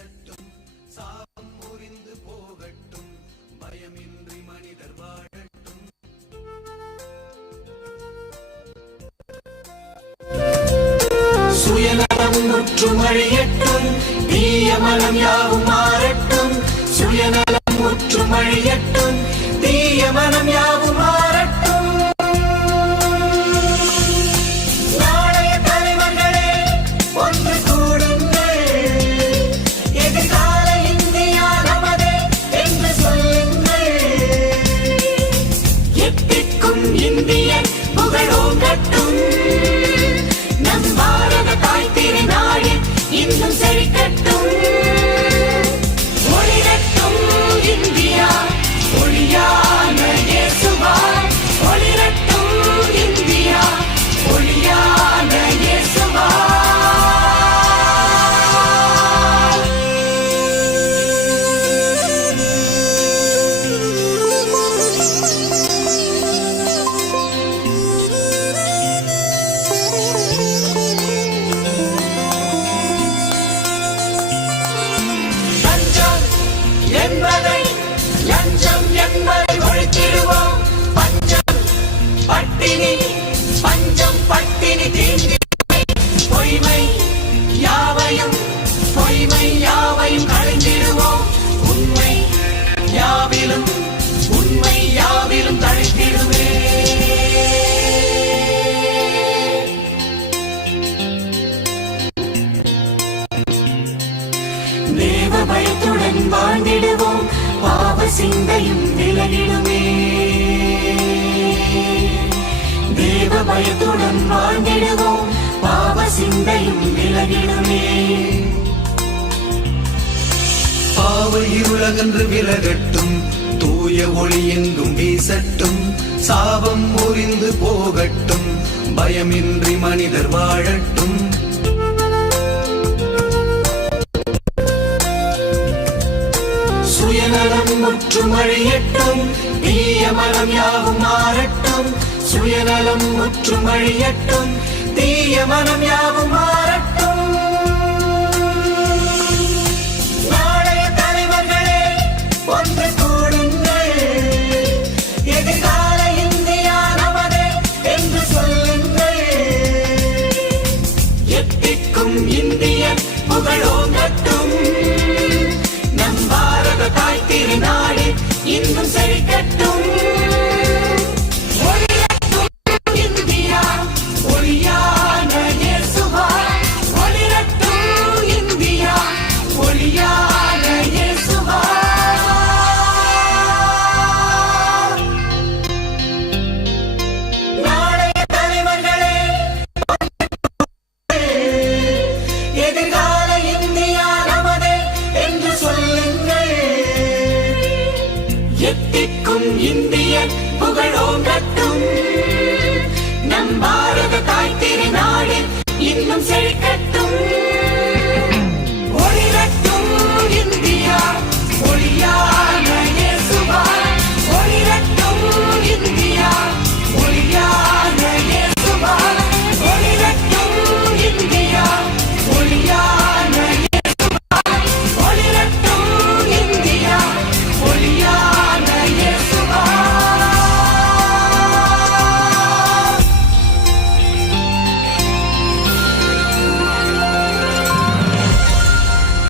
வீசட்டும், சாபம் முறிந்து போகட்டும், பயமின்றி மனிதர் வாழட்டும். சுயநலம் முற்றும் அழியட்டும், தீய மனம் யாவும் மாறட்டும். சுயநலம் முற்றும் அழியட்டும், தீய மனம் யாவும் மாறட்டும். நாளைய தலைவர்களே ஒன்று கூடுங்கள், எதிர்கால இந்தியா நமதே என்று சொல்லுங்கள். எத்திக்கும் இந்தியன் புகழோங்கட்டும், நம் பாரத தாய் திருநாடு இன்னும் செழிக்கட்டும். ஒளிரட்டும் இந்தியா ஒளியான இயேசுவாய், ஒளிரட்டும் இந்தியா ஒளியான இயேசுவாய். லஞ்சம் என்பதை ஒழித்திடுவோம். பஞ்சம் பட்டினி தீண்டி பொய்மை யாவையும் கழிந்திடுவோம். உண்மை யாவிலும் தழைத்திடுவே. தேவ பயத்துடன் வாழ்ந்திடுவோம், பாவ சிந்தையும் விலகிடுமே. தேவ பயத்துடன் வாழ்ந்திடுவோம், பாவ சிந்தையும் விலகிடுமே. பாவ இருளகன்று விலகட்டும், தூய ஒளி எங்கும் வீசட்டும். சாபம் முறிந்து போகட்டும், பயமின்றி மனிதர் வாழட்டும். சுயநலம் முற்றும் அழியட்டும், தீய மனம் யாவும் மாறட்டும். சுயநலம் முற்றும் அழியட்டும், தீய மனம் யாவும் மாறட்டும். நாளைய தலைவர்களே ஒன்று கூடுங்கள், எதிர்கால இந்தியா நமதே என்று சொல்லுங்கள். எத்திக்கும் இந்தியன் புகழோங்கட்டும், நம் பாரத தாய் திருநாடு இன்னும் செழிக்கட்டும். ஒளிரட்டும் இந்தியா ஒளியான இயேசுவாய், ஒளிரட்டும் இந்தியா ஒளியான இயேசுவாய். நாளைய தலைவர்களே எதிர்கால இந்தியா நமதே என்று சொல்லுங்கள். எத்திக்கும் இந்தியன் புகழோங்கட்டும், நம் பாரத தாய் திருநாடு இன்னும் செழிக்கட்டும்.